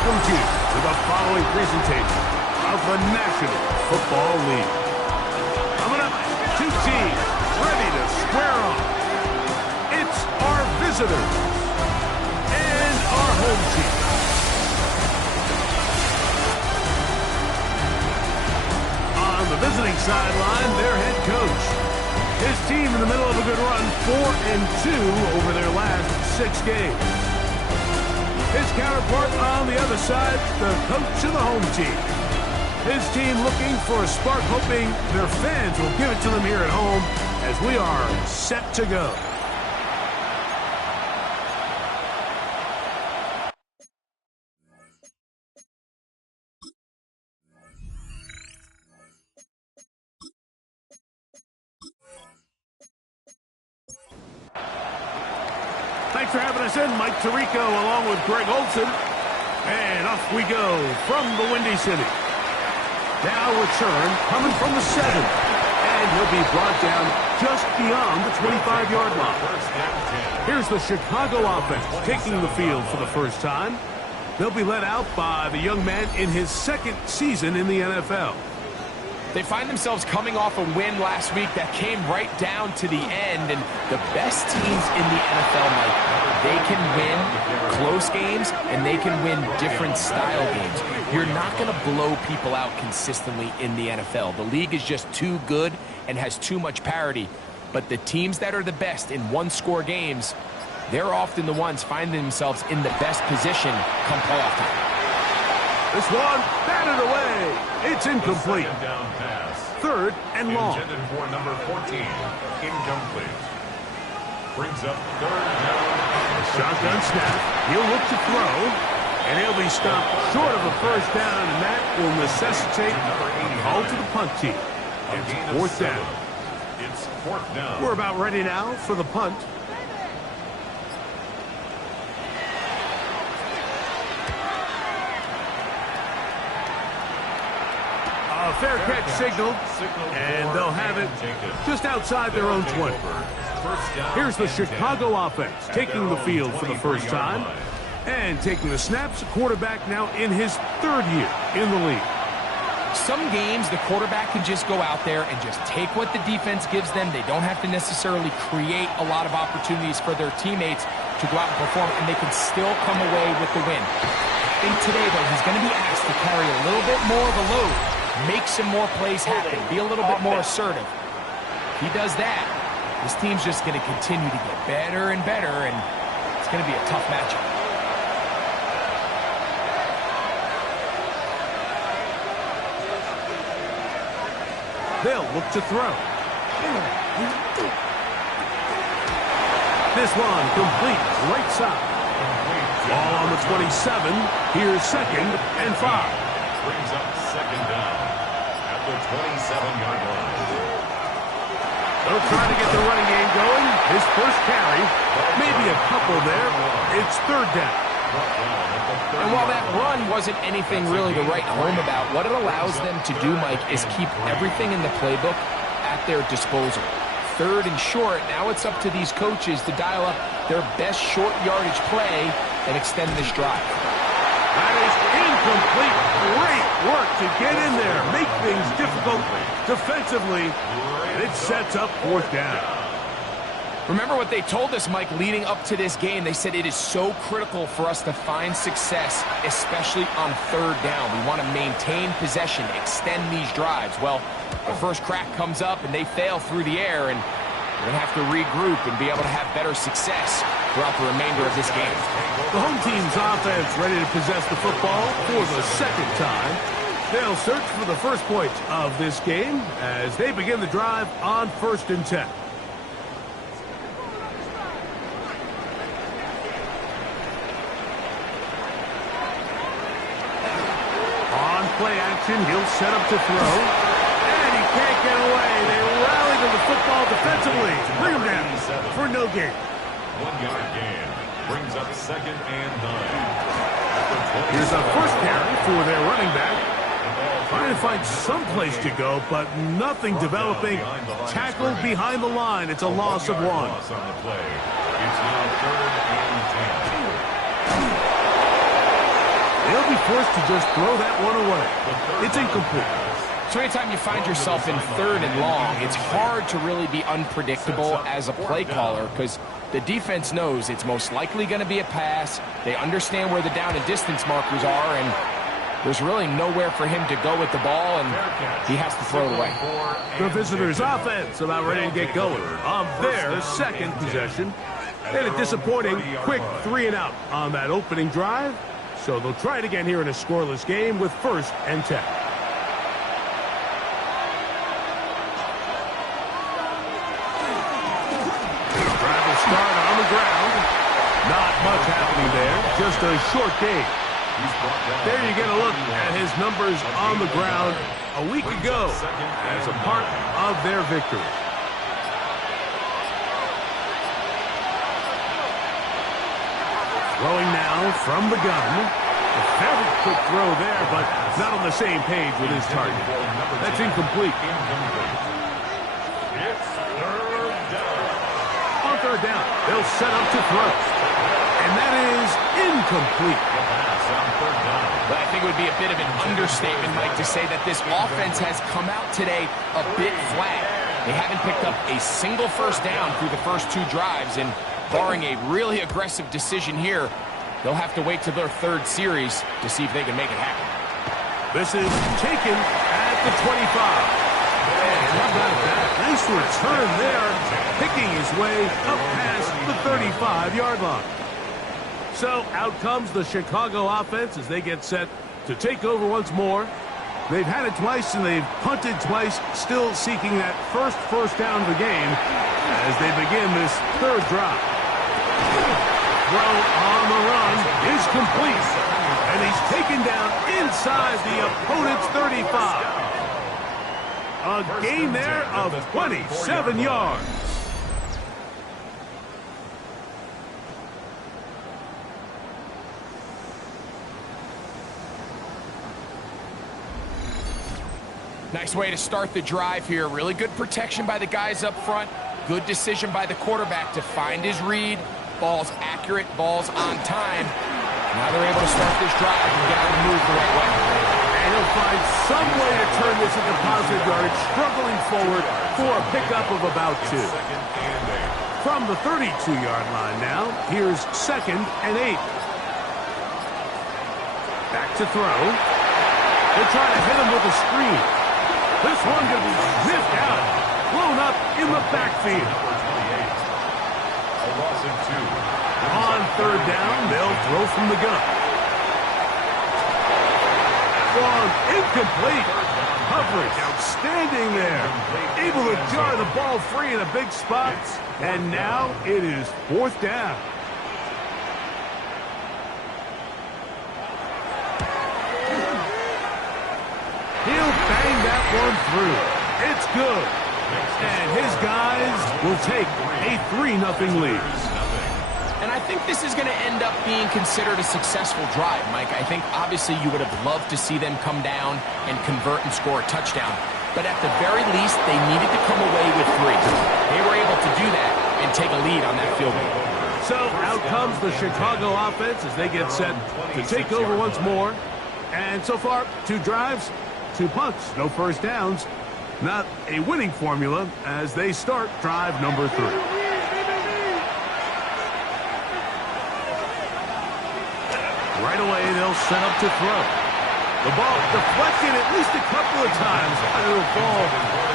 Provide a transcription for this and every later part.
welcome you to the following presentation of the National Football League. Coming up, two teams ready to square off. It's our visitors and our home team. On the visiting sideline, their head coach. His team in the middle of a good run, 4-2 over their last 6 games. His counterpart on the other side, the coach of the home team. His team looking for a spark, hoping their fans will give it to them here at home as we are set to go. Thanks for having us in, Mike Tirico, along with Greg Olson. And off we go from the Windy City. Now return, coming from the 7. And he'll be brought down just beyond the 25-yard line. Here's the Chicago offense taking the field for the first time. They'll be led out by the young man in his 2nd season in the NFL. They find themselves coming off a win last week that came right down to the end, and the best teams in the NFL, Mike, they can win close games and they can win different style games. You're not going to blow people out consistently in the NFL. The league is just too good and has too much parity, but the teams that are the best in one-score games, they're often the ones finding themselves in the best position come playoff time. This one, batted away. It's incomplete. Down pass. 3rd and long. Intended for number 14. Incomplete. Brings up 3rd down. Shotgun snap. He'll look to throw. And he'll be stopped short of a first down. And that will necessitate a call to the punt team. It's 4th down. It's 4th down. We're about ready now for the punt. A fair catch signal, and they'll have it just outside their own 20. Here's the Chicago offense taking the field for the first time and taking the snaps. Quarterback now in his 3rd year in the league. Some games, the quarterback can just go out there and just take what the defense gives them. They don't have to necessarily create a lot of opportunities for their teammates to go out and perform, and they can still come away with the win. I think today, though, he's going to be asked to carry a little bit more of a load. Make some more plays happen. Be a little bit more assertive. He does that. This team's just going to continue to get better and better, and it's going to be a tough matchup. They'll look to throw. This one complete, right side. Ball on the 27. Here's 2nd and 5. Brings up 2nd down at the 27-yard line. They'll try to get the running game going. His first carry, maybe a couple there. It's 3rd down. And while that run wasn't anything really to write home about, what it allows them to do, Mike, is keep everything in the playbook at their disposal. 3rd and short, now it's up to these coaches to dial up their best short yardage play and extend this drive. That is incomplete. Great work to get in there, make things difficult defensively, and it sets up 4th down. Remember what they told us, Mike, leading up to this game. They said it is so critical for us to find success, especially on 3rd down. We want to maintain possession, extend these drives. Well, the first crack comes up and they fail through the air, and we're going to have to regroup and be able to have better success throughout the remainder of this game. The home team's offense ready to possess the football for the 2nd time. They'll search for the first point of this game as they begin the drive on 1st and 10. On play action, he'll set up to throw. And he can't get away. They rally to the football defensively. Bring him down for no gain. 1-yard gain. Brings up 2nd and 9. Here's a first carry for their running back. Trying to find some place to go, but nothing developing. Tackled behind the line. It's a loss of 1. Loss on the play. It's now 3rd and 10. They'll be forced to just throw that one away. It's incomplete. So anytime you find yourself in 3rd and long, it's hard to really be unpredictable as a play caller because the defense knows it's most likely going to be a pass. They understand where the down and distance markers are, and there's really nowhere for him to go with the ball, and he has to throw it away. The visitors' offense about ready to get going on their second possession. And a disappointing quick 3-and-out on that opening drive. So they'll try it again here in a scoreless game with 1st and 10. Drive will start on the ground. Not much happening there. Just a short game. There you get a look at his numbers on the ground a week ago as a part of their victory. Throwing now from the gun. A very quick throw there, but not on the same page with his target. That's incomplete. On 3rd down, they'll set up to throw. And that is incomplete. But I think it would be a bit of an understatement, Mike, to say that this offense has come out today a bit flat. They haven't picked up a single 1st down through the first 2 drives, and barring a really aggressive decision here, they'll have to wait to their 3rd series to see if they can make it happen. This is taken at the 25. And how about that? Nice return there, picking his way up past the 35-yard line. So out comes the Chicago offense as they get set to take over once more. They've had it twice and they've punted twice, still seeking that first down of the game as they begin this 3rd drive. Throw on the run is complete, and he's taken down inside the opponent's 35. A gain there of 27 yards. Nice way to start the drive here. Really good protection by the guys up front. Good decision by the quarterback to find his read. Ball's accurate, ball's on time. Now they're able to start this drive and get on the move the right way. And he'll find some way to turn this into positive yardage, struggling forward for a pickup of about 2. From the 32-yard line now, here's 2nd and 8. Back to throw. They're trying to hit him with a screen. This one going to be sniffed out, blown up in the backfield. On 3rd down, they'll throw from the gun. Long, incomplete. Coverage, outstanding there. Able to jar the ball free in a big spot. And now it is 4th down. He'll bang that one through. It's good. And his guys will take a 3-0 lead. And I think this is going to end up being considered a successful drive, Mike. I think obviously you would have loved to see them come down and convert and score a touchdown. But at the very least, they needed to come away with 3. They were able to do that and take a lead on that field goal. So out comes the Chicago offense as they get set to take over once more. And so far, 2 drives, 2 punts, no 1st downs. Not a winning formula as they start drive number 3. Right away, they'll set up to throw. The ball deflected at least a couple of times. It'll fall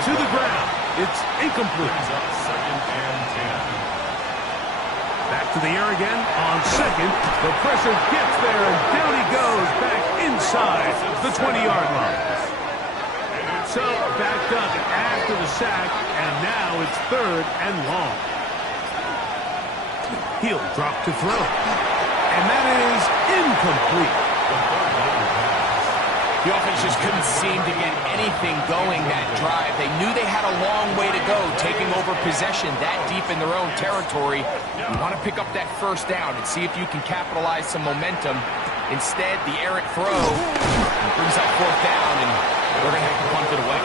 to the ground. It's incomplete. Back to the air again on 2nd. The pressure gets there, and down he goes back inside the 20-yard line. So backed up after the sack, and now it's 3rd and long. He'll drop to throw. And that is incomplete. The offense just couldn't seem to get anything going that drive. They knew they had a long way to go, taking over possession that deep in their own territory. You want to pick up that 1st down and see if you can capitalize some momentum. Instead, the errant throw brings up 4th down, and we're going to have to punt it away.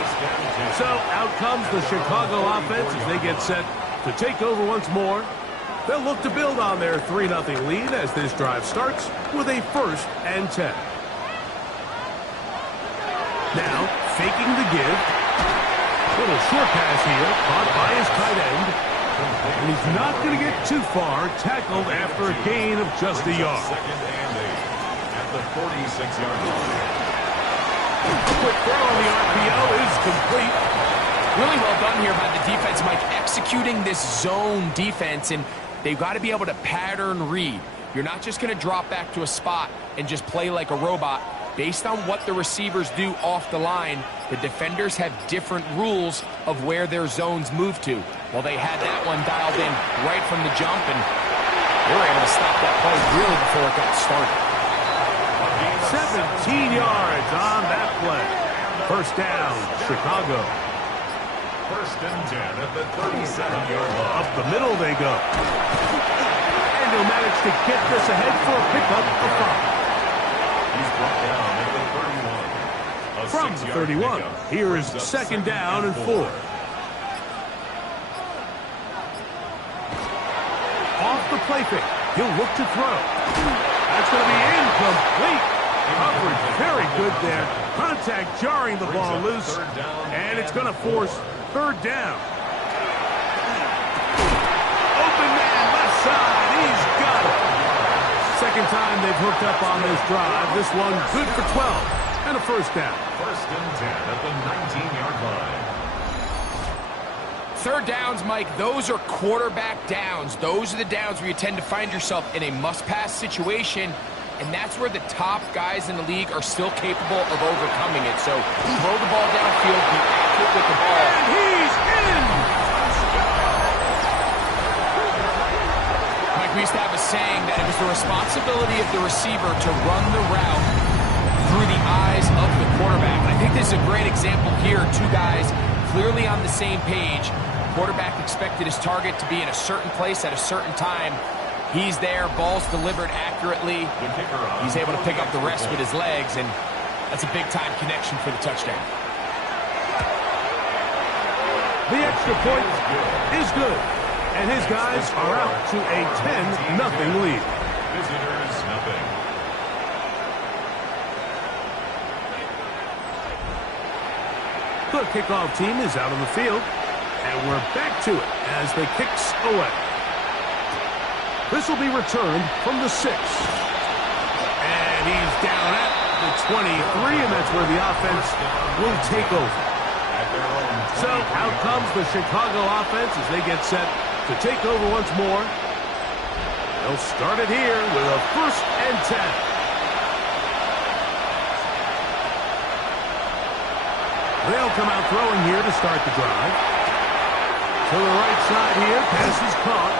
So out comes the Chicago offense as they get set to take over once more. They'll look to build on their 3-0 lead as this drive starts with a 1st and 10. Now, faking the give. Little short pass here, caught by his tight end. And he's not going to get too far, tackled after a gain of just a yard. Second and 8 at the 46-yard line. A quick throw on the RPO is complete. Really well done here by the defense, Mike, executing this zone defense, and they've got to be able to pattern read. You're not just going to drop back to a spot and just play like a robot. Based on what the receivers do off the line, the defenders have different rules of where their zones move to. Well, they had that one dialed in right from the jump, and they were able to stop that play really before it got started. 17 yards on that play. First down, Chicago. First and 10 at the 37-yard line. Up the middle they go. And he'll manage to get this ahead for a pickup of 5. He's brought down at the 31. From the 31, here is second down and 4. Off the play fake, he'll look to throw. That's going to be incomplete. Coverage very good there. Contact jarring the ball loose, and it's going to force third down. Open man, left side, he's got it. Second time they've hooked up on this drive. This one good for 12 and a first down. First and 10 at the 19-yard line. Third downs, Mike, those are quarterback downs. Those are the downs where you tend to find yourself in a must-pass situation, and that's where the top guys in the league are still capable of overcoming it. So throw the ball downfield, be accurate with the ball. And he's in! Mike, we used to have a saying that it was the responsibility of the receiver to run the route through the eyes of the quarterback. And I think this is a great example here. Two guys clearly on the same page. Quarterback expected his target to be in a certain place at a certain time. He's there, ball's delivered accurately. He's able to pick up the rest with his legs, and that's a big-time connection for the touchdown. The extra point is good, and his guys are out to a 10-0 lead. Visitors, nothing. The kickoff team is out on the field, and we're back to it as the kicks away. This will be returned from the 6. And he's down at the 23, and that's where the offense will take over. So out comes the Chicago offense as they get set to take over once more. They'll start it here with a first and 10. They'll come out throwing here to start the drive. To the right side here, pass is caught.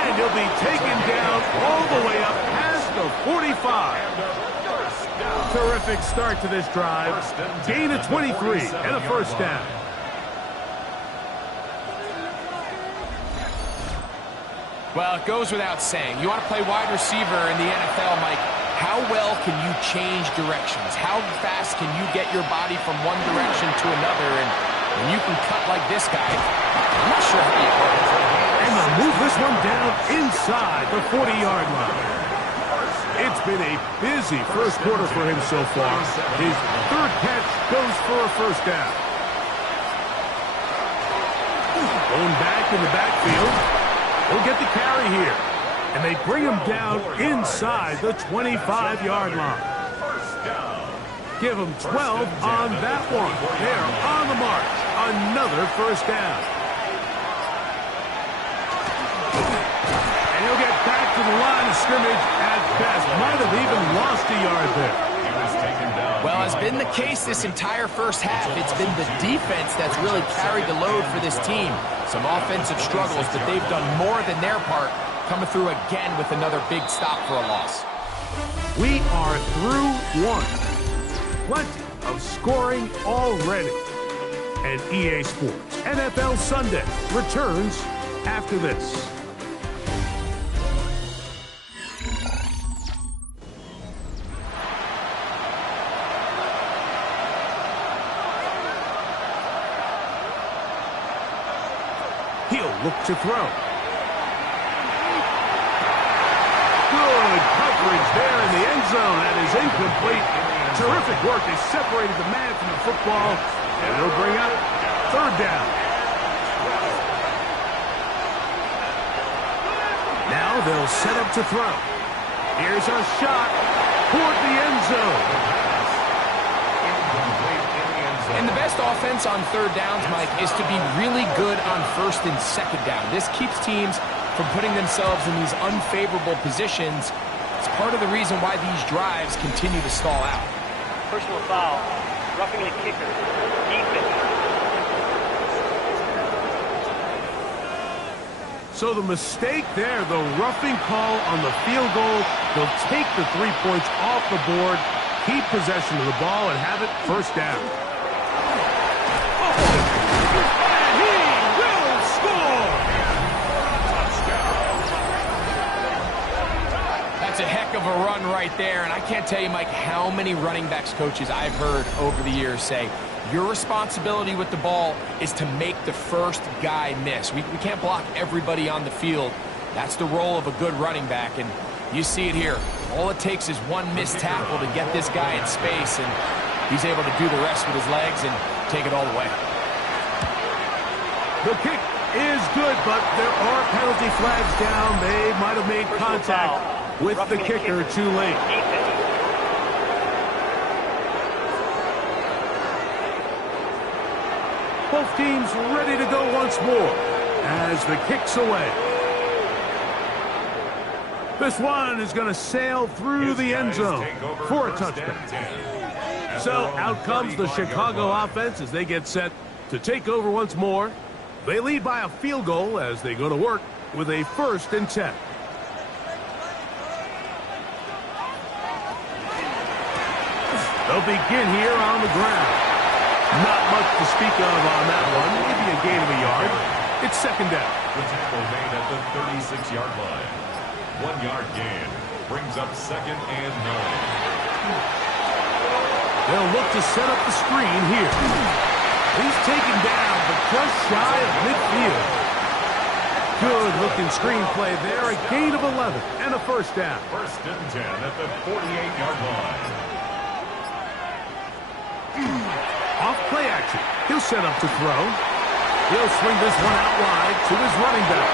And he'll be taken down all the way up past the 45. Terrific start to this drive. Gain of 23 and a first down. Well, it goes without saying. You want to play wide receiver in the NFL, Mike. How well can you change directions? How fast can you get your body from one direction to another? And when you can cut like this guy, I'm not sure how you cut it. And they'll move this one down inside the 40-yard line. It's been a busy first quarter for him so far. His third catch goes for a first down. Going back in the backfield. He'll get the carry here. And they bring him down inside the 25-yard line. Give him 12 on that one. They're on the march. Another first down. And he'll get back to the line of scrimmage at best. Might have even lost a yard there. Well, as been the case this entire first half, it's been the defense that's really carried the load for this team. Some offensive struggles, but they've done more than their part, coming through again with another big stop for a loss. We are through one. Plenty of scoring already. And EA Sports NFL Sunday returns after this. He'll look to throw. Good coverage there in the end zone. That is incomplete. Terrific work. They separated the man from the football, and they'll bring up third down. Now they'll set up to throw. Here's a shot toward the end zone. And the best offense on third downs, Mike, is to be really good on first and second down. This keeps teams from putting themselves in these unfavorable positions. It's part of the reason why these drives continue to stall out. Personal foul, roughing the kicker, defense. So the mistake there, the roughing call on the field goal, they'll take the 3 points off the board, keep possession of the ball, and have it first down. And he will score! That's a heck of a run right there, and I can't tell you, Mike, how many running backs coaches I've heard over the years say, your responsibility with the ball is to make the first guy miss. We can't block everybody on the field. That's the role of a good running back, and you see it here. All it takes is one missed tackle to get this guy in space, and he's able to do the rest with his legs and take it all the way. The kick is good, but there are penalty flags down. They might have made contact with the kicker too late. Both teams ready to go once more as the kick's away. This one is going to sail through the end zone for a touchdown. So out comes the Chicago offense as they get set to take over once more. They lead by a field goal as they go to work with a 1st and 10. They'll begin here on the ground. Not much to speak of on that one. Maybe a gain of a yard. It's second down. The tackle made at the 36-yard line. 1 yard gain. Brings up 2nd and 9. They'll look to set up the screen here. He's taken down, but just shy of midfield. Good looking screen play there. A gain of 11 and a first down. 1st and 10 at the 48-yard line. Off play action. He'll set up to throw. He'll swing this one out wide to his running back.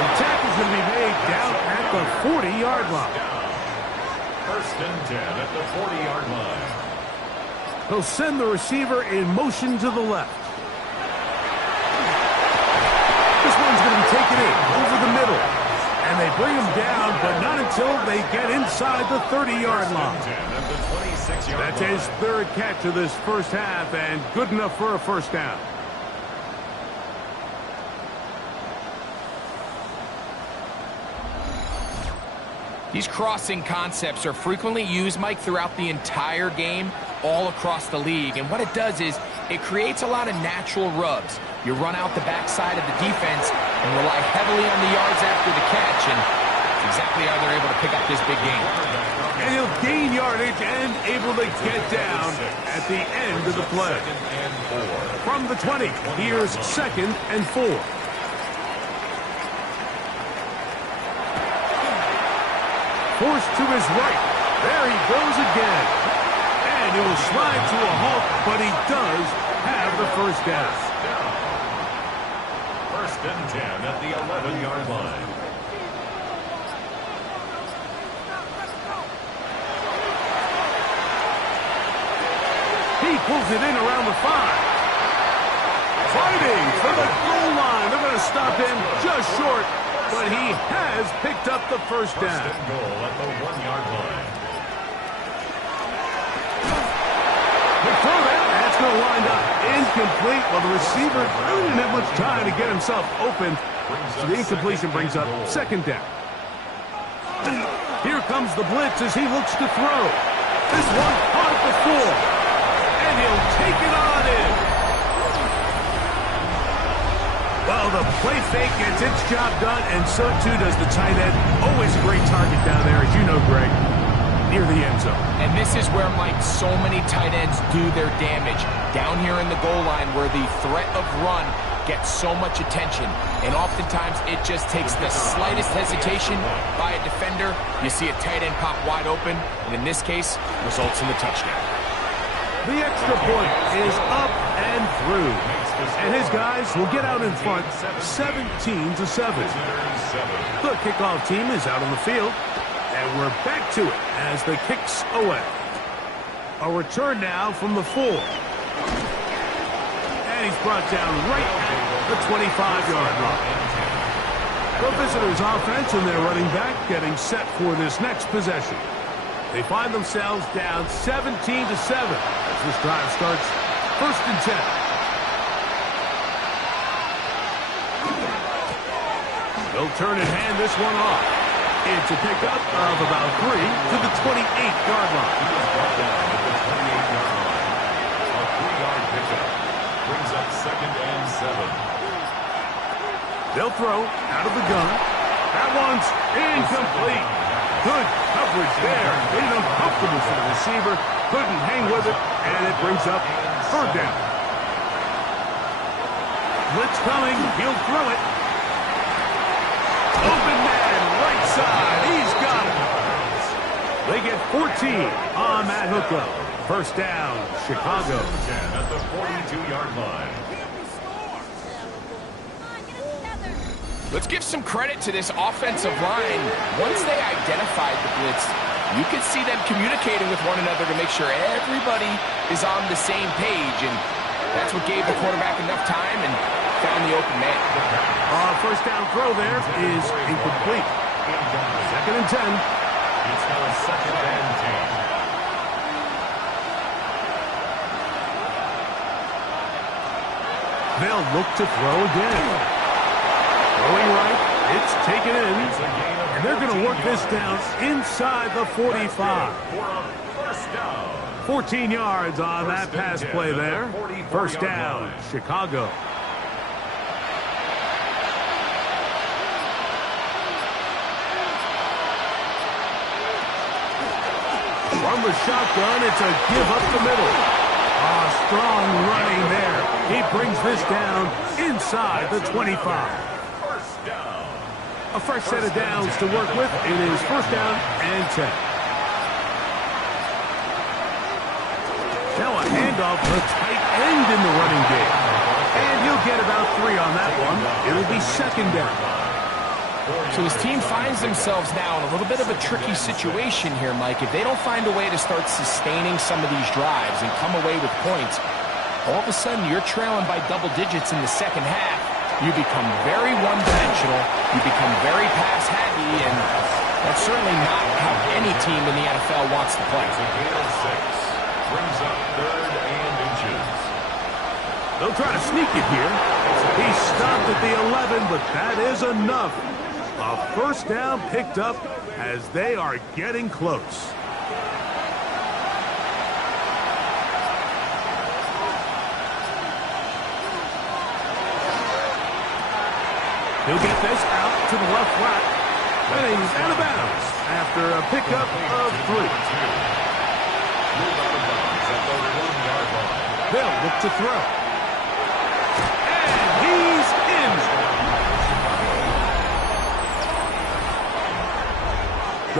The tackle's going to be made down at the 40-yard line. 1st and 10 at the 40-yard line. He'll send the receiver in motion to the left. This one's going to be taken in over the middle. And they bring him down, but not until they get inside the 30-yard line. That's his 3rd catch of this first half, and good enough for a first down. These crossing concepts are frequently used, Mike, throughout the entire game, all across the league. And what it does is it creates a lot of natural rubs. You run out the backside of the defense and rely heavily on the yards after the catch, and that's exactly how they're able to pick up this big game. And he'll gain yardage and able to get down at the end of the play. From the 20, here's 2nd and 4. Forced to his right. There he goes again. And he will slide to a halt, but he does have the first down. 1st and 10 at the 11-yard line. He pulls it in around the 5. Fighting for the goal line. They're going to stop him just short, but he has picked up the first down. 1st and goal at the 1-yard line. The throw there, that's going to wind up incomplete. Well, the receiver didn't have much time to get himself open. So the incompletion brings up 2nd down. Here comes the blitz as he looks to throw. This one caught at the 4. And he'll take it on in. Well, the play fake gets its job done, and so too does the tight end. Always a great target down there, as you know, Greg, near the end zone. And this is where, Mike, so many tight ends do their damage. Down here in the goal line where the threat of run gets so much attention, and oftentimes it just takes the slightest hesitation by a defender. You see a tight end pop wide open, and in this case, results in the touchdown. The extra point is up and through, and his guys will get out in front 17-7. The kickoff team is out on the field, and we're back to it as the kick's away. A return now from the 4. And he's brought down right at the 25-yard line. The visitors' offense and their running back getting set for this next possession. They find themselves down 17-7 as this drive starts 1st and 10. They'll turn and hand this one off. It's a pickup of about 3 to the 28-yard line. A 3-yard pickup brings up 2nd and 7. They'll throw out of the gun. That one's incomplete. Good coverage there. Made it uncomfortable for the receiver. Couldn't hang with it, and it brings up 3rd down. Blitz coming. He'll throw it. Open man, right side. He's got it. They get 14 on that hookup. 1st down, Chicago. 10 at the 42-yard line. Let's give some credit to this offensive line. Once they identified the blitz, you could see them communicating with one another to make sure everybody is on the same page, and that's what gave the quarterback enough time and found the open man. 1st down throw there is incomplete. 2nd and 10. It's now 2nd and 10. They'll look to throw again. Throwing right, it's taken in, and they're going to work this down inside the 45. 14 yards on that pass play there. 1st down, Chicago. From the shotgun, it's a give up the middle. Strong running there. He brings this down inside the 25. A fresh set of downs to work with. It is 1st down and 10. Now a handoff to tight end in the running game. And he'll get about 3 on that one. It'll be 2nd down. So his team finds themselves now in a little bit of a tricky situation here, Mike. If they don't find a way to start sustaining some of these drives and come away with points, all of a sudden you're trailing by double digits in the 2nd half. You become very one-dimensional, you become very pass-happy, and that's certainly not how any team in the NFL wants to play. It's a gain of 6. Brings up 3rd and inches. They'll try to sneak it here. He stopped at the 11, but that is enough. A 1st down picked up as they are getting close. He'll get this out to the left flat. And he's out of bounds after a pickup of 3. They'll look to throw. And he's in.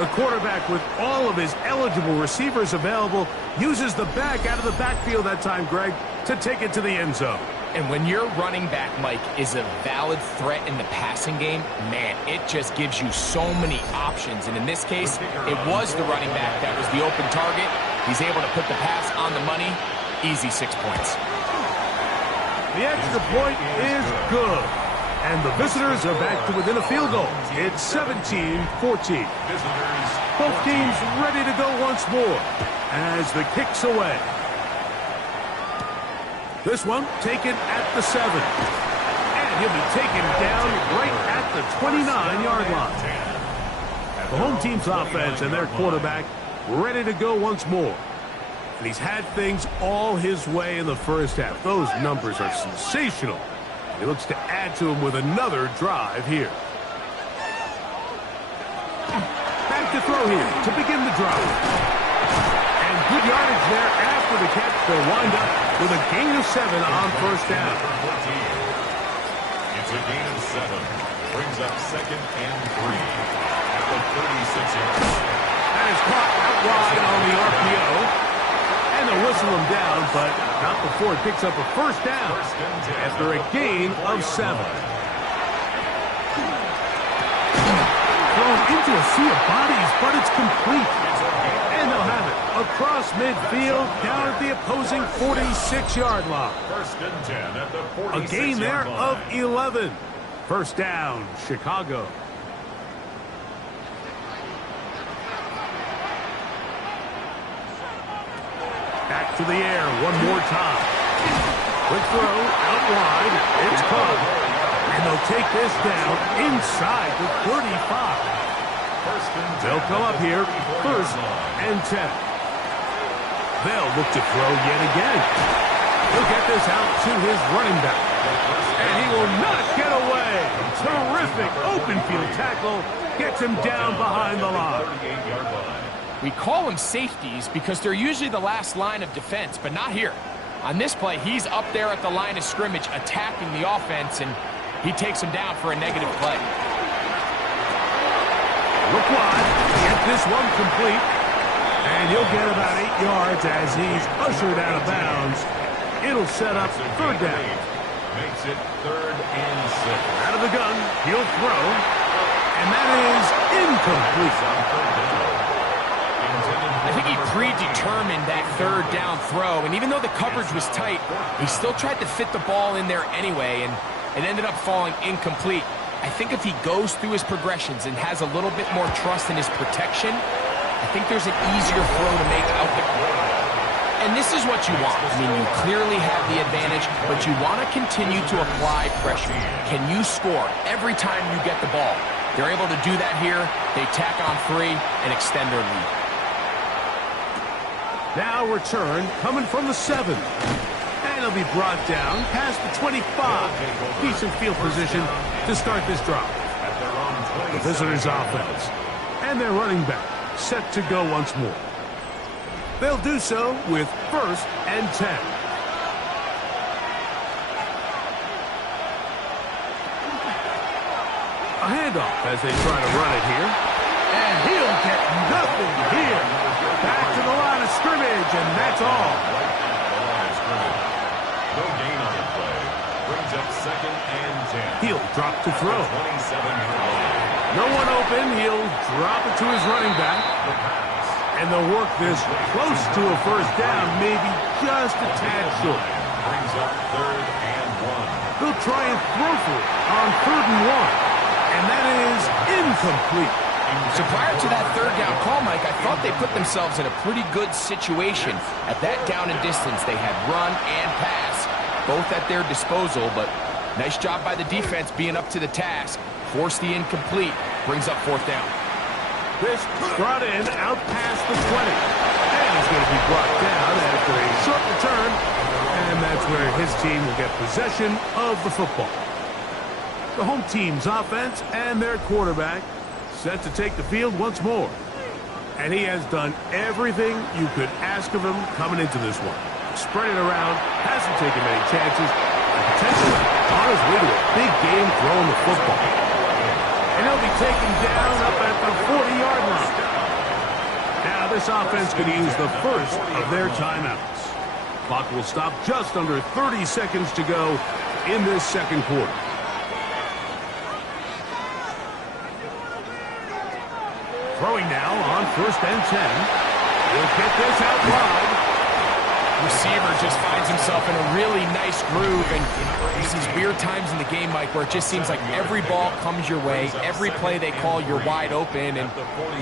The quarterback, with all of his eligible receivers available, uses the back out of the backfield that time, Greg, to take it to the end zone. And when your running back, Mike, is a valid threat in the passing game, man, it just gives you so many options. And in this case, it was the running back that was the open target. He's able to put the pass on the money. Easy 6 points. The extra point is good. And the visitors are back to within a field goal. It's 17-14. Both teams ready to go once more as the kick's away. This one taken at the 7. And he'll be taken down right at the 29-yard line. The home team's offense and their quarterback ready to go once more. And he's had things all his way in the 1st half. Those numbers are sensational. He looks to add to him with another drive here. Back to throw here to begin the drive. Good yardage there after the catch. They'll wind up with a gain of 7 on 1st down. a gain of 7. Brings up 2nd and 3 at the 36-yard line. That is caught out wide on the RPO. And they'll whistle him down, but not before he picks up a first down after a gain of 7. Thrown into a sea of bodies, but it's complete. And they'll have it across midfield down at the opposing 46-yard line. 1st and 10 at the 46-yard line. A gain there of 11. First down, Chicago. Back to the air one more time. Quick throw out wide. It's caught. And they'll take this down inside the 35. They'll come up here 1st and 10. They'll look to throw yet again. He'll get this out to his running back. And he will not get away. Terrific open field tackle. Gets him down behind the line. We call them safeties because they're usually the last line of defense, but not here. On this play, he's up there at the line of scrimmage attacking the offense, and he takes him down for a negative play. Look wide. Get this one complete. And he'll get about 8 yards as he's ushered out of bounds. It'll set up 3rd down. Makes it 3rd and 6. Out of the gun, he'll throw. And that is incomplete. I think he predetermined that 3rd down throw, and even though the coverage was tight, he still tried to fit the ball in there anyway, and it ended up falling incomplete. I think if he goes through his progressions and has a little bit more trust in his protection, I think there's an easier throw to make out there. And this is what you want. I mean, you clearly have the advantage, but you want to continue to apply pressure. Can you score every time you get the ball? They're able to do that here. They tack on 3 and extend their lead. Now return coming from the 7. And he'll be brought down past the 25. Decent field position to start this drive. The visitors' offense and their running back set to go once more. They'll do so with 1st and 10. A handoff as they try to run it here. And he'll get nothing here. Back to the line of scrimmage, and that's all. No gain on the play. Brings up 2nd and 10. He'll drop to throw. 27. No one open. He'll drop it to his running back. And they'll work this close to a first down, maybe just a tad short. Brings up 3rd and 1. They'll try and throw for it on 3rd and 1. And that is incomplete. So prior to that 3rd down call, Mike, I thought they put themselves in a pretty good situation. At that down and distance, they had run and pass, both at their disposal, but nice job by the defense being up to the task. Force the incomplete, brings up 4th down. This brought in out past the 20. And he's going to be brought down after a short return. And that's where his team will get possession of the football. The home team's offense and their quarterback set to take the field once more. And he has done everything you could ask of him coming into this one. Spread it around, hasn't taken many chances, and potentially on his way to a big game throwing the football. And he'll be taken down up at the 40-yard line. Now this offense could use the first of their timeouts. Clock will stop just under 30 seconds to go in this 2nd quarter. Throwing now on 1st and 10. He'll get this out wide. Receiver just finds himself in a really nice groove, and there's these weird times in the game, Mike, where it just seems like every ball comes your way, every play they call, you're wide open, and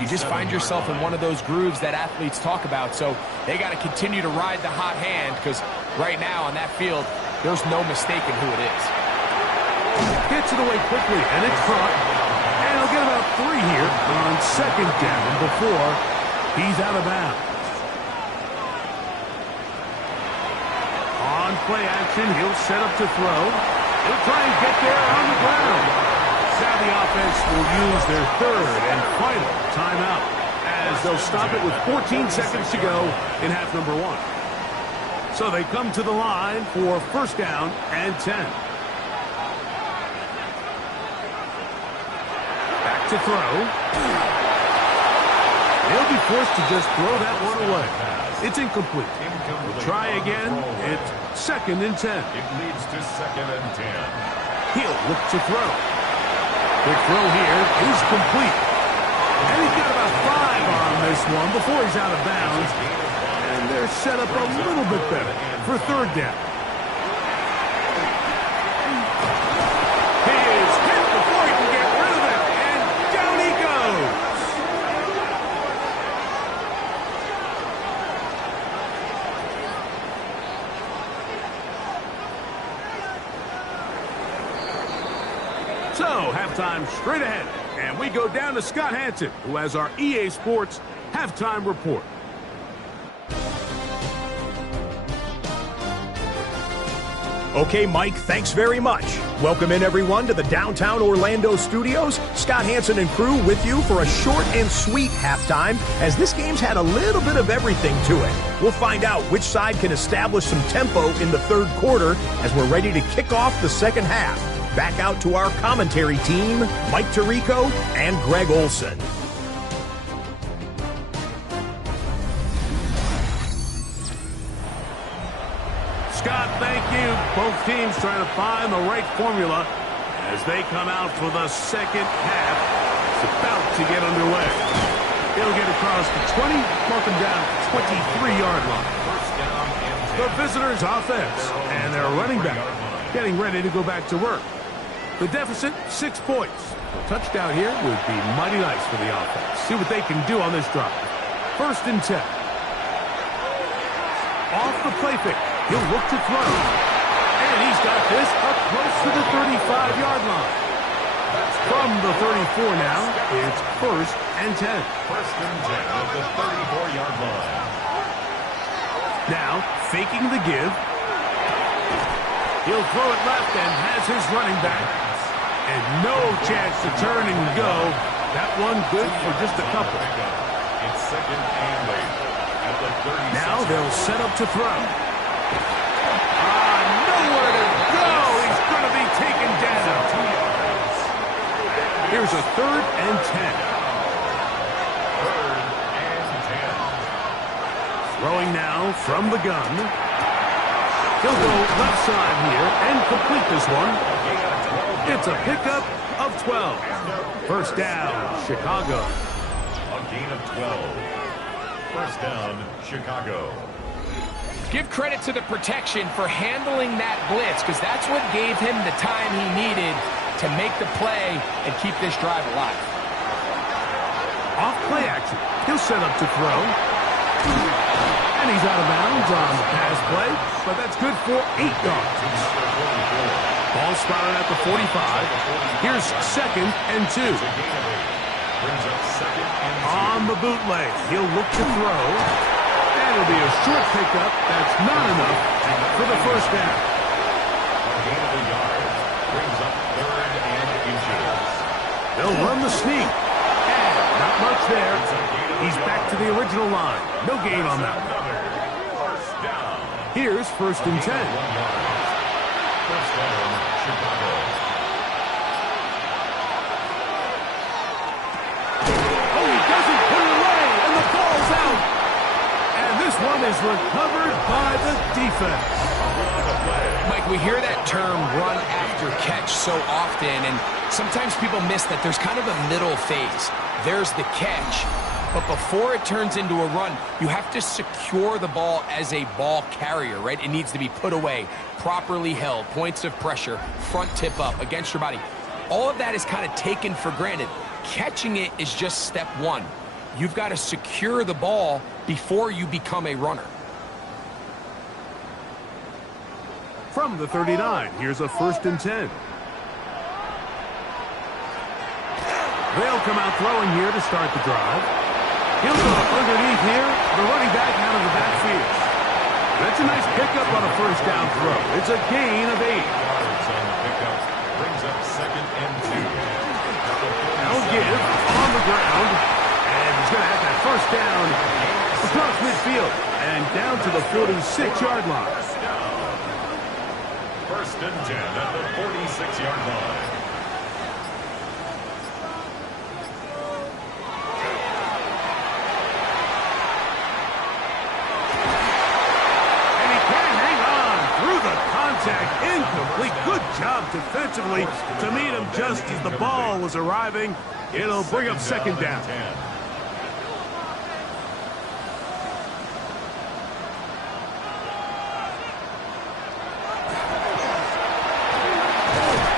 you just find yourself in one of those grooves that athletes talk about. So they got to continue to ride the hot hand, because right now on that field, there's no mistaking who it is. Gets it away quickly, and it's caught. And he'll get about 3 here on 2nd down before he's out of bounds. On play action, he'll set up to throw. He'll try and get there on the ground. Now the offense will use their 3rd and final timeout as they'll stop it with 14 seconds to go in half number 1. So they come to the line for 1st down and 10. to throw. He'll be forced to just throw that one away. It's incomplete. We'll try again. It's 2nd and 10. It leads to 2nd and 10. He'll look to throw. Quick throw here is complete. And he's got about 5 on this one before he's out of bounds. And they're set up a little bit better for 3rd down. He is hit before he can get rid of it. And down he goes. So, halftime straight ahead. And we go down to Scott Hanson, who has our EA Sports halftime report. Okay, Mike, thanks very much. Welcome in, everyone, to the downtown Orlando studios. Scott Hanson and crew with you for a short and sweet halftime, as this game's had a little bite of everything to it. We'll find out which side can establish some tempo in the 3rd quarter as we're ready to kick off the 2nd half. Back out to our commentary team, Mike Tirico and Greg Olson. Scott, thank you. Both teams trying to find the right formula as they come out for the 2nd half. It's about to get underway. He'll get across the 20, mark him down at the 23-yard line. The visitors' offense and their running back getting ready to go back to work. The deficit, 6 points. A touchdown here would be mighty nice for the offense. See what they can do on this drive. 1st and 10. Off the play fake. He'll look to throw. And he's got this up close to the 35-yard line. From the 34 now, it's 1st and 10. 1st and 10 at the 34-yard line. Now, faking the give. He'll throw it left and has his running back. And no chance to turn and go. That one good for just a couple. It's 2nd and 8 at the 36. Now they'll set up to throw. Nowhere to go. He's going to be taken down. Here's a 3rd and 10. 3rd and 10. Throwing now from the gun. He'll go left side here and complete this one. It's a pickup of 12. 1st down, Chicago. A gain of 12. 1st down, Chicago. Give credit to the protection for handling that blitz, because that's what gave him the time he needed to make the play and keep this drive alive. Off play action. He'll set up to throw. And he's out of bounds on the pass play, but that's good for 8 yards. Ball spotted at the 45. Here's 2nd and 2. Brings up 2nd and 2. On the bootleg, he'll look to throw. And it'll be a short pickup. That's not enough for the 1st down. A gain of a yard. Brings up 3rd and inches. They'll run the sneak. And not much there. He's back to the original line. No gain on that one. 1st down. Here's 1st and 10. 1st down, Chicago. Oh, he doesn't put it away, and the ball's out. And this one is recovered by the defense. Mike, we hear that term run after catch so often, and sometimes people miss that there's kind of a middle phase. There's the catch, but before it turns into a run, you have to secure the ball as a ball carrier, right? It needs to be put away, properly held, points of pressure, front tip up against your body. All of that is kind of taken for granted. Catching it is just step one. You've got to secure the ball before you become a runner. From the 39, here's a 1st and 10. They'll come out throwing here to start the drive. He'll go underneath here, the running back out of the backfield. That's a nice pickup on a 1st down throw. It's a gain of 8. Yards on the pickup. Brings up 2nd and 2. Now give on the ground. And he's going to have that 1st down across midfield and down to the 46-yard line. 1st and 10 at the 46-yard line. defensively to meet him just as the ball was arriving. It'll bring up second down.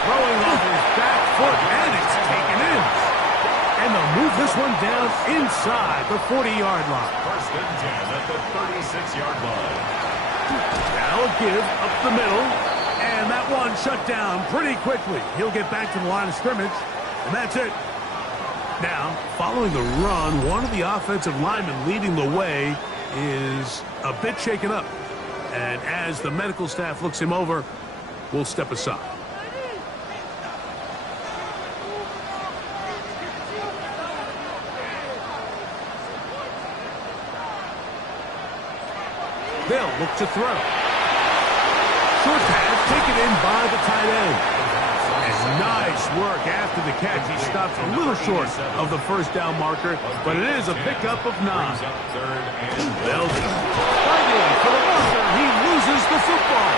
Throwing off his back foot, and it's taken in. And they'll move this one down inside the 40-yard line. First and 10 at the 36-yard line. Now a give up the middle, and that one shut down pretty quickly. He'll get back to the line of scrimmage, and that's it. Now, following the run, one of the offensive linemen leading the way is a bit shaken up. And as the medical staff looks him over, we'll step aside. They'll look to throw. Short pass taken in by the tight end. And nice work after the catch. He stops a little short of the first down marker, but it is a pickup of 9. They'll fighting for the runner. He loses the football.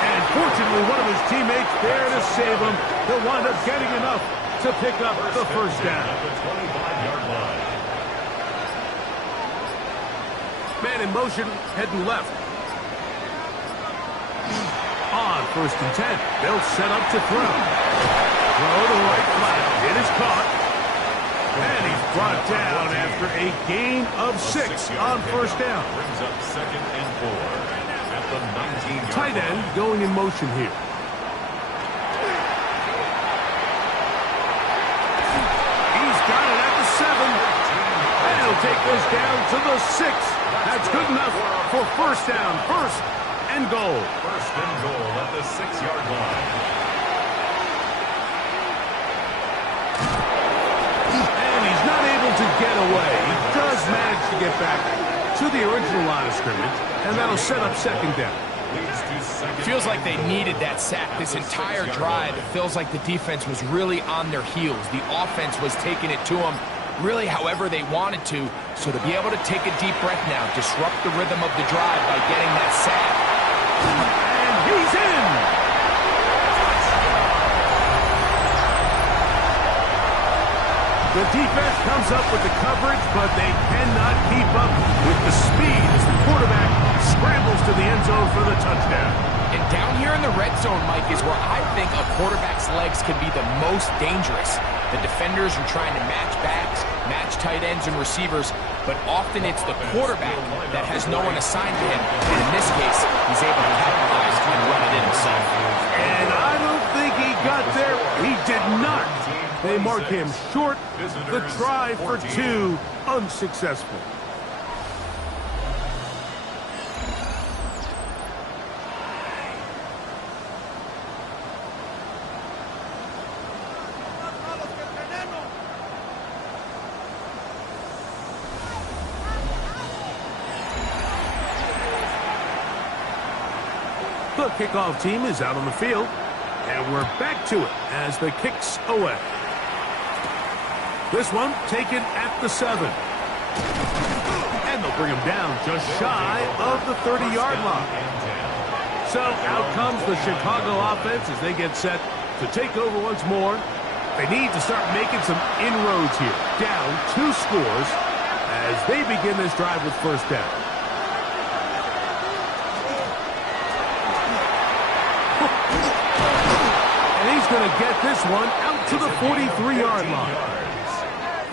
And fortunately, one of his teammates there to save him. He'll wind up getting enough to pick up the first down. Man in motion, heading left. On first and 10, they'll set up to throw. Throw to the right flat. It is caught. And he's brought down after a gain of 6 on first down. Brings up second and 4 at the 19-yard Tight end going in motion here. He's got it at the 7. And he'll take this down to the 6. That's good enough for first down. First and goal. First and goal at the 6-yard line. And he's not able to get away. He does manage to get back to the original line of scrimmage, and that'll set up second down. Feels like they needed that sack this entire drive. It feels like the defense was really on their heels. The offense was taking it to them really however they wanted to. So to be able to take a deep breath now, disrupt the rhythm of the drive by getting that sack. And he's in! The defense comes up with the coverage, but they cannot keep up with the speed as the quarterback scrambles to the end zone for the touchdown. And down here in the red zone, Mike, is where I think a quarterback's legs can be the most dangerous. The defenders are trying to match backs, match tight ends and receivers, but often it's the quarterback that has no one assigned to him. And in this case, he's able to capitalize and run it in himself. And I don't think he got there. He did not. They mark him short. The try for 2, unsuccessful. The kickoff team is out on the field, and we're back to it as the kicks away. This one taken at the 7. And they'll bring him down just shy of the 30-yard line. So out comes the Chicago offense as they get set to take over once more. They need to start making some inroads here. Down 2 scores as they begin this drive with first down. And he's going to get this one out to the 43-yard line.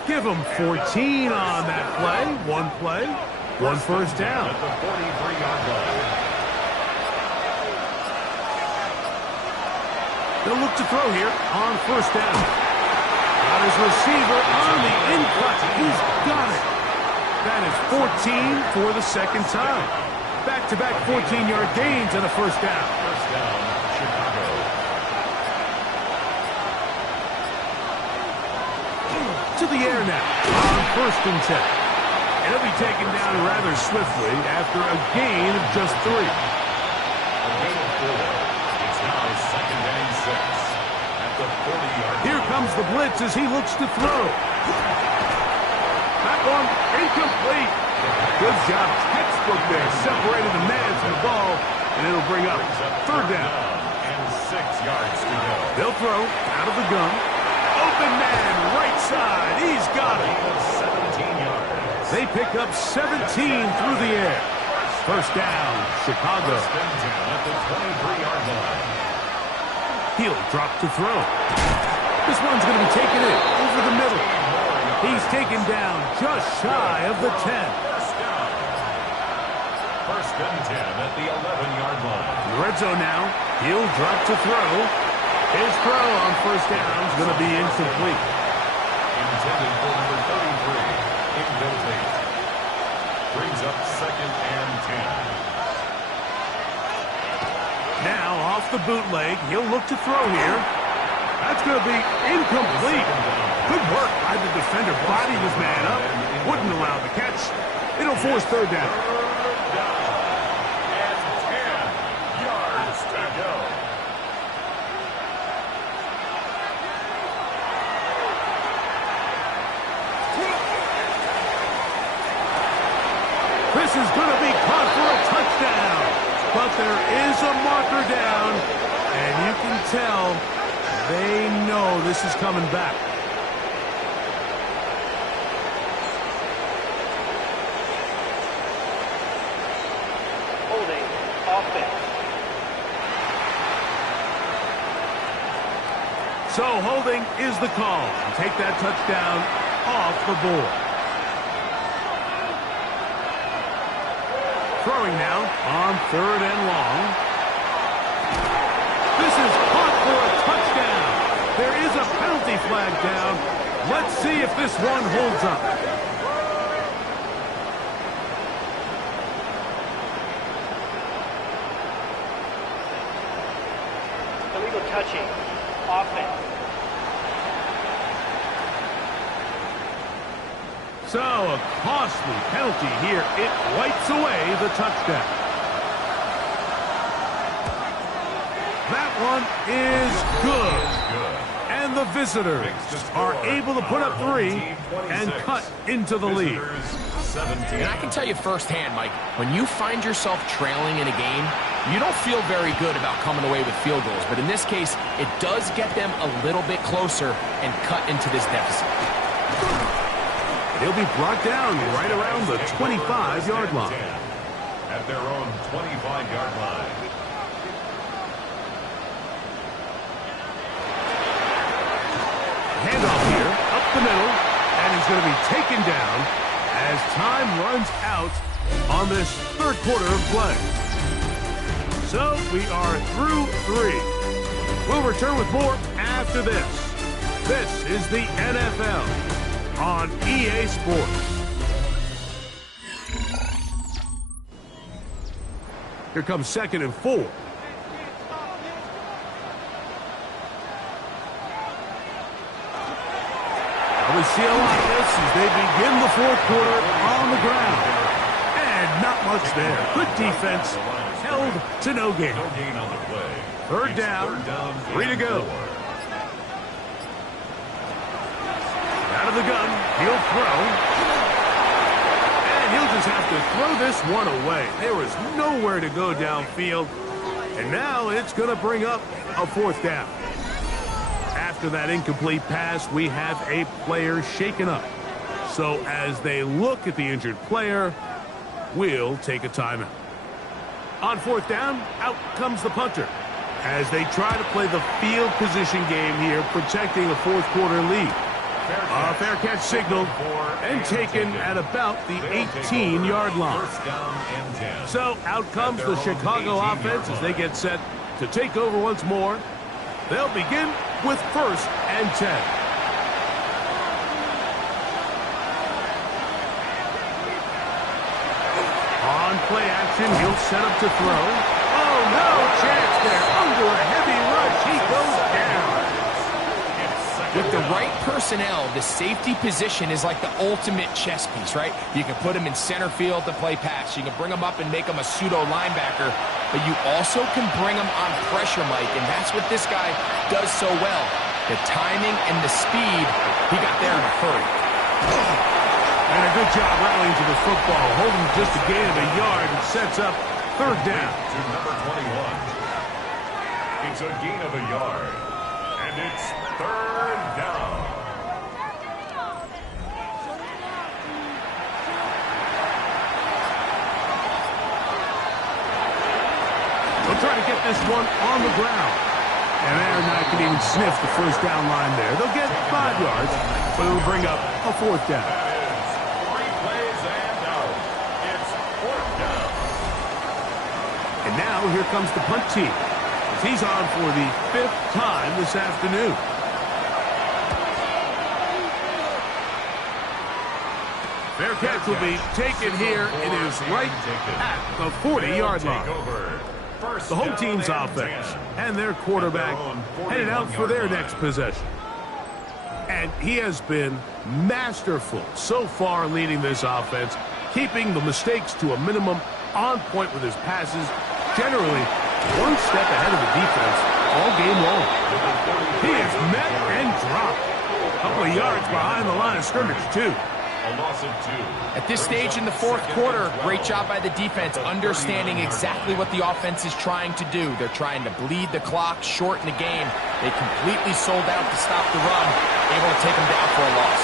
Give him 14 on that play. One first down. At the 43-yard line. They'll look to throw here on first down. Got his receiver on the in-cut. He's got it. That is 14 for the second time. Back-to-back 14-yard gains and a first down. First down, Chicago. To the air now on first and 10. And he'll be taken down rather swiftly after a gain of just 3. A gain of 4. It's now second and 6 at the 40-yard line. Here comes the blitz as he looks to throw. That one incomplete. Good job. Textbook there. Separated the man from the ball, and it'll bring up third down. And yards to go. They'll throw out of the gun. Open man, right side. He's got it. 17 yards. They pick up 17 through the air. First down, Chicago. First and 10 at the 23-yard line. He'll drop to throw. This one's going to be taken in over the middle. He's taken down just shy of the 10. First down. First and 10 at the 11-yard line. In the red zone now. He'll drop to throw. His throw on first down is going to be incomplete. Intended for number 33. Incomplete. Brings up second and 10. Now off the bootleg. He'll look to throw here. That's going to be incomplete. Good work by the defender. Body was man up. Wouldn't allow the catch. It'll force third down. Third down. And 10 yards to go. This is going to be caught for a touchdown. But there is a marker down. And you can tell they know this is coming back. Holding offense. So holding is the call. Take that touchdown off the board. Throwing now on third and long. This is caught for a touchdown. There is a penalty flag down. Let's see if this one holds up. Illegal touching. Offense. So a costly penalty here. It wipes away the touchdown. That one is good. And the visitors are able to put up 3 and cut into the lead. And I can tell you firsthand, Mike, when you find yourself trailing in a game, you don't feel very good about coming away with field goals. But in this case, it does get them a little bit closer and cut into this deficit. He'll be brought down right around the 25-yard line. At their own 25-yard line. Handoff here, up the middle, and he's going to be taken down as time runs out on this third quarter of play. So we are through 3. We'll return with more after this. This is the NFL on EA Sports. Here comes 2nd and 4. We see a lot of this as they begin the fourth quarter on the ground. And not much there. Good defense. Held to no gain. No gain on the play. Third down. 3 to go. Out of the gun. He'll throw. And he'll just have to throw this one away. There is nowhere to go downfield. And now it's going to bring up a fourth down. After that incomplete pass, we have a player shaken up. So as they look at the injured player, we'll take a timeout. On fourth down, out comes the punter as they try to play the field position game here, protecting a fourth quarter lead. A fair catch signaled and taken at about the 18-yard line. So out comes the Chicago offense as they get set to take over once more. They'll begin with 1st and 10. On play action, he'll set up to throw. Oh, no chance there. Under a heavy rush, he goes down. With the right personnel, the safety position is like the ultimate chess piece, right? You can put him in center field to play pass. You can bring him up and make him a pseudo linebacker. But you also can bring him on pressure, Mike, and that's what this guy does so well. The timing and the speed, he got there in a hurry. And a good job rallying to the football, holding just a gain of a yard and sets up third down. To number 21. It's a gain of a yard. And it's third down. They'll try to get this one on the ground. And they're not going to even sniff the first down line there. They'll get 5 yards, but it'll bring up a 4th down. That is 3 plays and out. It's 4th down. And now here comes the punt team. As he's on for the 5th time this afternoon. Fair catch will be taken here. It is right at the 40-yard line. The home team's offense and their quarterback headed out for their next possession. And he has been masterful so far leading this offense, keeping the mistakes to a minimum, on point with his passes, generally one step ahead of the defense all game long. He is met and dropped. A couple of yards behind the line of scrimmage, too. A loss of 2. At this stage in the 4th quarter, great job by the defense, understanding exactly what the offense is trying to do. They're trying to bleed the clock, shorten the game. They completely sold out to stop the run, able to take them down for a loss.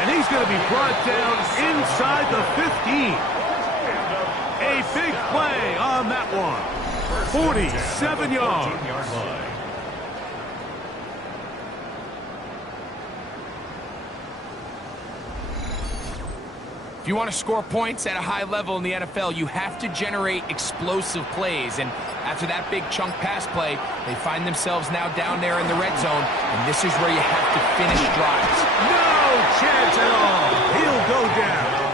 And he's going to be brought down inside the 15. A big play on that one. 47 yards. If you want to score points at a high level in the NFL, you have to generate explosive plays. And after that big chunk pass play, they find themselves now down there in the red zone, and this is where you have to finish drives. No chance at all. He'll go down.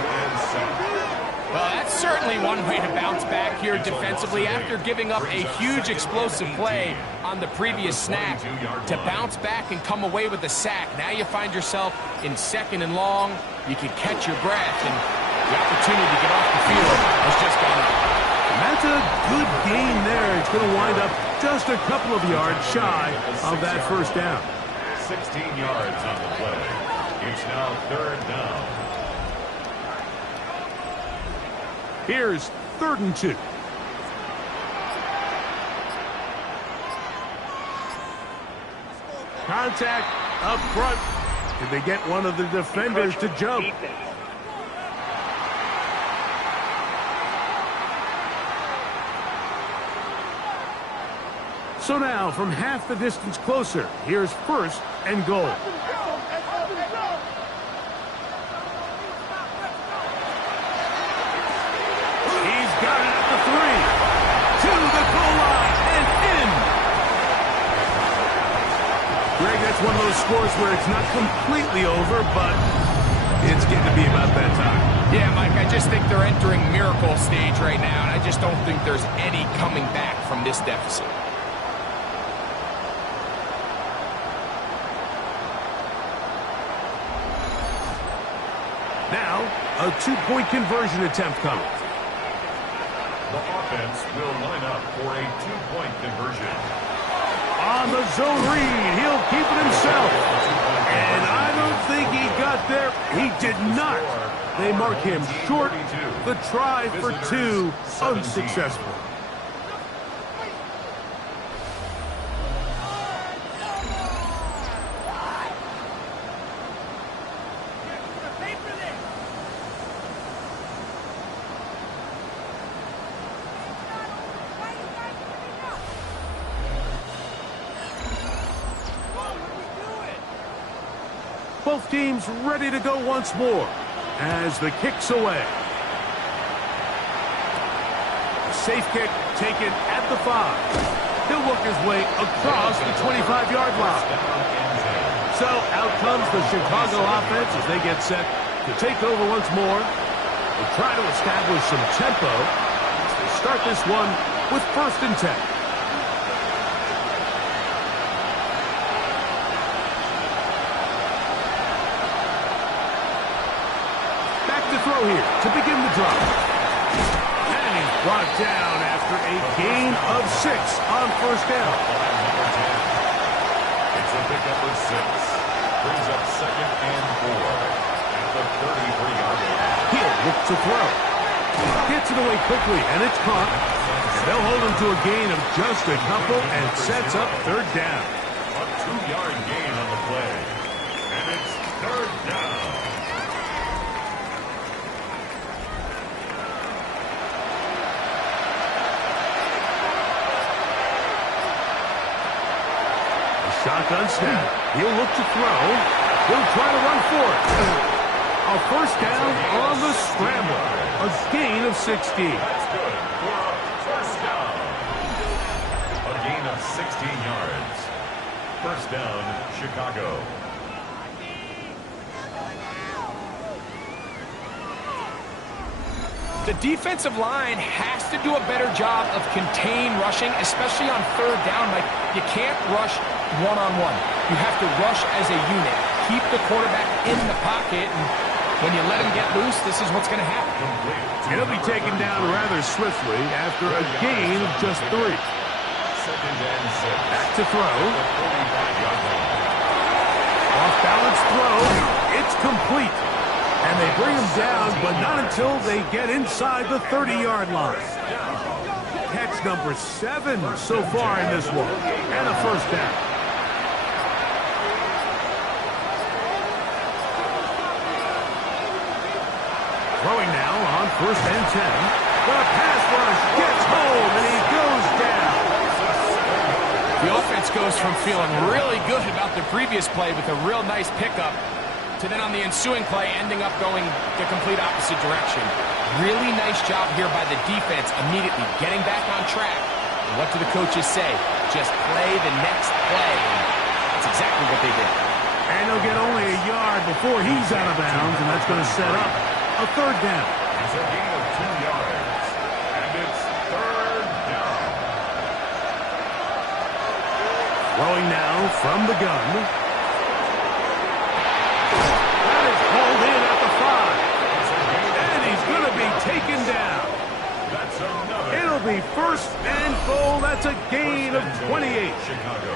Well, that's certainly one way to bounce back here defensively after giving up a huge explosive play on the previous snap. To bounce back and come away with a sack, now you find yourself in 2nd and long. You can catch your breath, and the opportunity to get off the field has just gone up. And that's a good gain there. It's going to wind up just a couple of yards shy of that first down. 16 yards on the play. It's now 3rd down. Here's 3rd and 2. Contact up front. Did they get one of the defenders to jump? So now, from half the distance closer, here's 1st and goal. He's got it at the 3. To the goal line and in. Greg, that's one of those scores where it's not completely over, but it's getting to be about that time. Yeah, Mike, I just think they're entering miracle stage right now, and I just don't think there's any coming back from this deficit. Now, a 2-point conversion attempt coming. The offense will line up for a 2-point conversion. On the zone read, he'll keep it himself. And I don't think he got there. He did not. They mark him short. The try for 2, unsuccessful. Both teams ready to go once more as the kick's away. A safe kick taken at the 5. He'll work his way across the 25-yard line. So out comes the Chicago offense as they get set to take over once more. They try to establish some tempo as they start this one with 1st and 10. Throw here to begin the drive. And he's brought down after a gain of 6 on 1st down. It's a pickup of 6. Brings up 2nd and 4 at the 33-yard line. He'll look to throw. Gets it away quickly, and it's caught. And They'll hold him to a gain of just a couple and sets up third down. A 2-yard gain on the play. And it's third down. Shotgun snap. He'll look to throw. He'll try to run for it. A first down on the scramble. A gain of 16. That's good for a first down. A gain of 16 yards. First down, Chicago. The defensive line has to do a better job of contain rushing, especially on third down. Like, you can't rush one-on-one. You have to rush as a unit. Keep the quarterback in the pocket, and when you let him get loose, this is what's going to happen. He'll be taken down rather swiftly after a gain of just 3. Second and 6. Back to throw. The 45-yard line. Off-balance throw. It's complete. And they bring him down, but not until they get inside the 30-yard line. Catch number 7 so far in this one. And a first down. Throwing now on first and 10. The pass rush gets home, and he goes down. The offense goes from feeling really good about the previous play with a real nice pickup to then on the ensuing play ending up going the complete opposite direction. Really nice job here by the defense immediately getting back on track. And what do the coaches say? Just play the next play. That's exactly what they did. And he'll get only a yard before he's out of bounds, and that's going to set up a third down. It's a gain of 2 yards. And it's third down. Throwing now from the gun. That is pulled in at the 5. And he's going to be taken down. That's another. It'll be first and goal. That's a gain of 28. Chicago.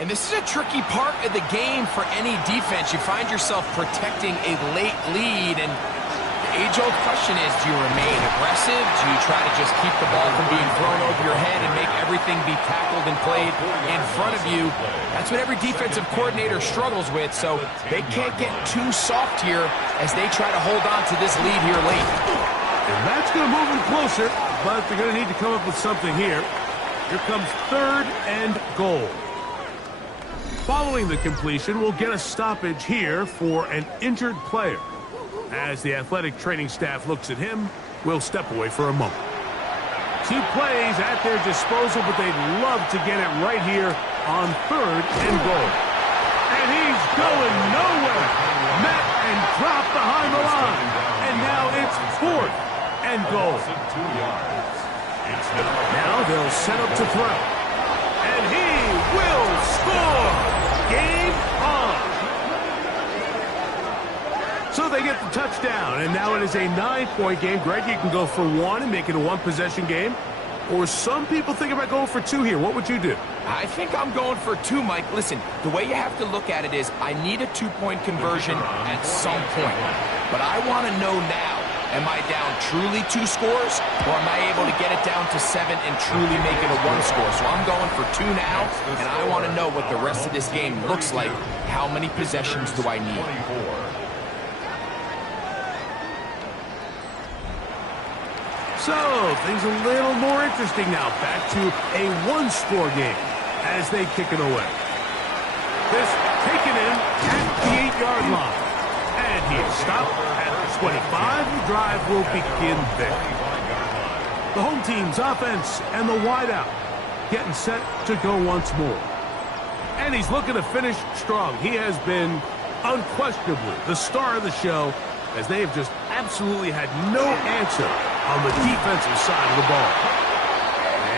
And this is a tricky part of the game for any defense. You find yourself protecting a late lead, and the age-old question is, do you remain aggressive? Do you try to just keep the ball from being thrown over your head and make everything be tackled and played in front of you? That's what every defensive coordinator struggles with, so they can't get too soft here as they try to hold on to this lead here late. And that's going to move them closer, but they're going to need to come up with something here. Here comes third and goal. Following the completion, we'll get a stoppage here for an injured player. As the athletic training staff looks at him, we'll step away for a moment. 2 plays at their disposal, but they'd love to get it right here on third and goal. And he's going nowhere. Met and dropped behind the line. And now it's fourth and goal. 2 yards. It's Now they'll set up to throw. And he will score. Game on. So they get the touchdown, and now it is a 9-point game. Greg, you can go for 1 and make it a 1-possession game. Or some people think about going for 2 here. What would you do? I think I'm going for 2, Mike. Listen, the way you have to look at it is I need a 2-point conversion at some point. But I want to know now, am I down truly 2 scores, or am I able to get it down to 7 and truly make it a 1 score? So I'm going for 2 now, and I want to know what the rest of this game looks like. How many possessions do I need? 24. So, things a little more interesting now. Back to a 1-score game as they kick it away. This taken in at the 8-yard line. And he is stopped at the 25. The drive will begin there. The home team's offense and the wideout getting set to go once more. And he's looking to finish strong. He has been unquestionably the star of the show, as they have just absolutely had no answer on the defensive side of the ball.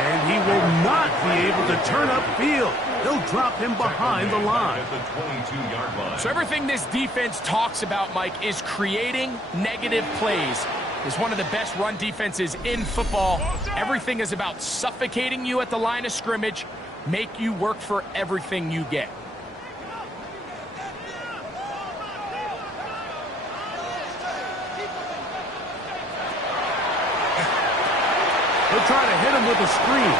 And he will not be able to turn upfield. They'll drop him behind the line. At the 22-yard line. So everything this defense talks about, Mike, is creating negative plays. It's one of the best run defenses in football. Everything is about suffocating you at the line of scrimmage, make you work for everything you get. try to hit him with a screen.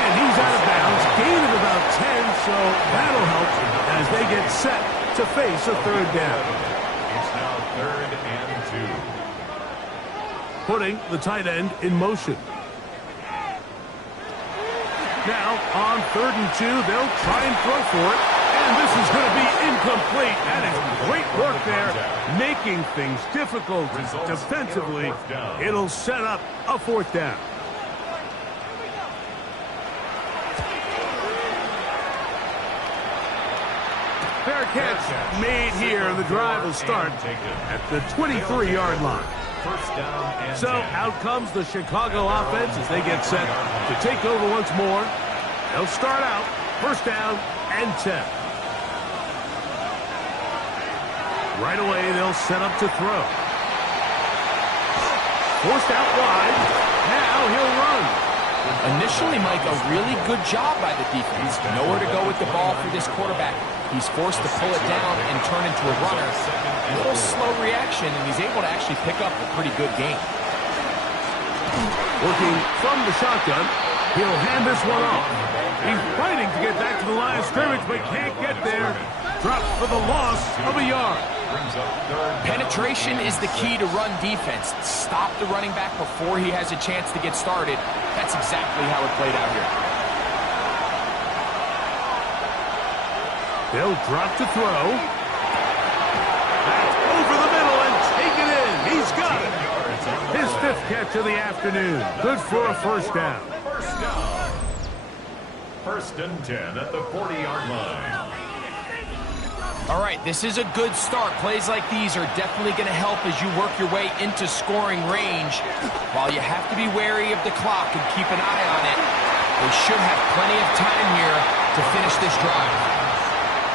And he's out of bounds, gain of about 10, so that'll help as they get set to face a third down. It's now 3rd and 2. Putting the tight end in motion. Now, on 3rd and 2, they'll try and throw for it. And this is going to be incomplete. That is great work there, making things difficult defensively. It'll set up a 4th down. Fair catch made here, and the drive will start at the 23-yard line. First down and So 10. out comes the Chicago offense as they get set to take over once more. They'll start out 1st down and 10. Right away, they'll set up to throw. Forced out wide. Now he'll run. Initially, Mike, a really good job by the defense. Nowhere to go with the ball for this quarterback. He's forced to pull it down and turn into a runner. A little slow reaction, and he's able to actually pick up a pretty good game. Working from the shotgun, he'll hand this one off. He's fighting to get back to the line of scrimmage, but can't get there. Dropped for the loss of a yard. Penetration is the key to run defense. Stop the running back before he has a chance to get started. That's exactly how it played out here. They'll drop to throw. That's over the middle and taken in. He's got it. His 5th catch of the afternoon. Good for a 1st down. First down. 1st and 10 at the 40-yard line. All right, this is a good start. Plays like these are definitely going to help as you work your way into scoring range. While you have to be wary of the clock and keep an eye on it, they should have plenty of time here to finish this drive.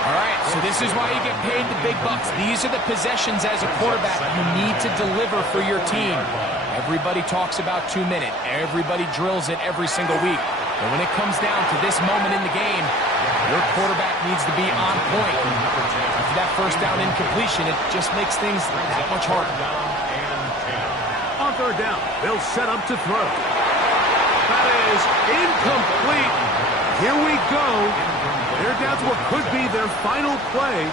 All right, so this is why you get paid the big bucks. These are the possessions as a quarterback you need to deliver for your team. Everybody talks about 2 minutes. Everybody drills it every single week. But when it comes down to this moment in the game, your quarterback needs to be on point. After that 1st down incompletion, it just makes things that much harder. On 3rd down, they'll set up to throw. That is incomplete. Here we go. They're down to what could be their final play.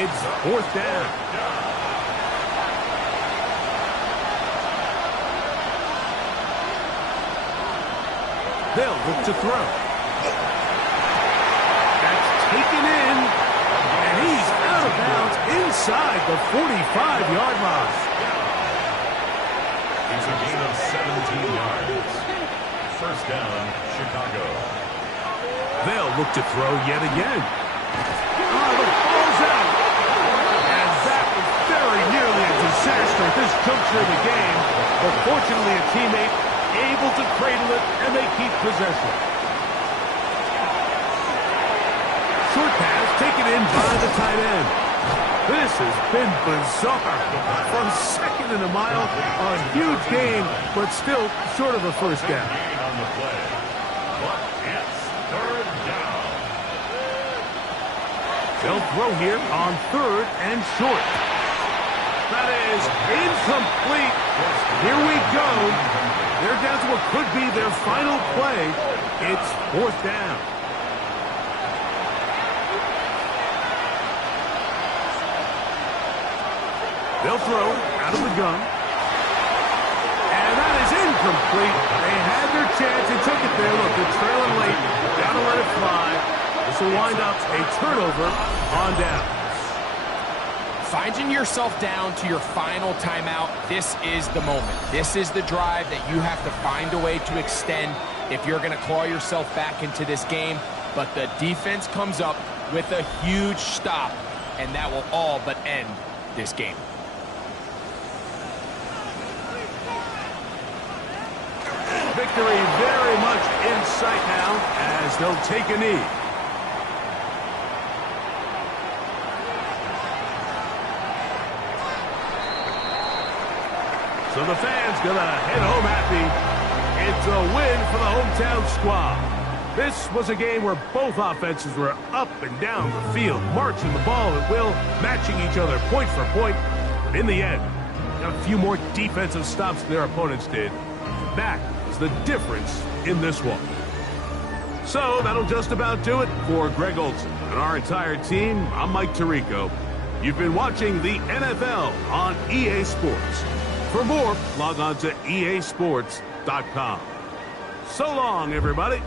It's 4th down. They'll look to throw. That's taken in, and he's out of bounds inside the 45-yard line. It's a gain of 17 yards. First down, Chicago. They'll look to throw yet again. Oh, the ball's out. And that was very nearly a disaster at this juncture of the game. But fortunately, a teammate able to cradle it, and they keep possession. Short pass taken in by the tight end. This has been bizarre. From 2nd and a mile, a huge gain, but still short of a 1st down. On the play. But it's 3rd down. They'll throw here on 3rd and short. That is incomplete. Here we go. They're down to what could be their final play. It's 4th down. They'll throw out of the gun. And that is incomplete. They had their chance. They took it there. Look, they're trailing late. Gotta let it fly. This will wind up a turnover on down. Finding yourself down to your final timeout, this is the moment. This is the drive that you have to find a way to extend if you're going to claw yourself back into this game. But the defense comes up with a huge stop, and that will all but end this game. Victory very much in sight now as they'll take a knee. So the fans gonna head home happy. It's a win for the hometown squad. This was a game where both offenses were up and down the field, marching the ball at will, matching each other point for point. But in the end, got a few more defensive stops than their opponents did. Back makes the difference in this one. So that'll just about do it for Greg Olson and our entire team. I'm Mike Tirico. You've been watching the NFL on EA Sports. For more, log on to easports.com. So long, everybody.